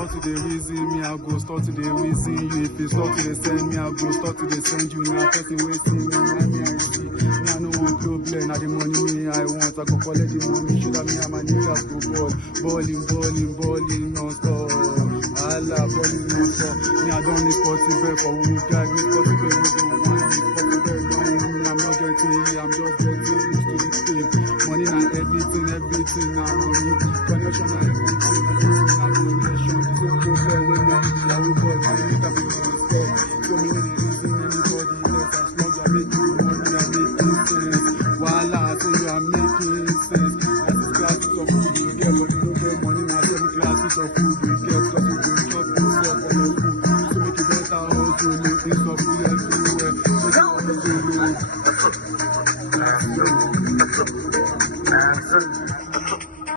start to the reason me, I go start to the reason you. If you start to the send me, I go start to the send you. Now person waiting me, now me I see. Me I no want problem, now the money me I want. I go collect the money, sugar me and my niggas go balling non-stop. Allah balling non-stop. Me I don't need sporty bread for who guy. Me sporty bread no go want. Sporty bread don't me, I'm not getting it, I'm just getting used to this thing. Money na everything na money. Connection na everything na connection. So problem when me be yahoo boy, I need to be respect. So me no dey reason anybody else. As long as I make you money, I making sense. Wahala, I say you are making sense. I see classes of food you get, but you no get money. Na 7 classes of food you get, cause you go chop this stuff for your food. So make you better hustle, no this stuff full everywhere. Make you hustle, no.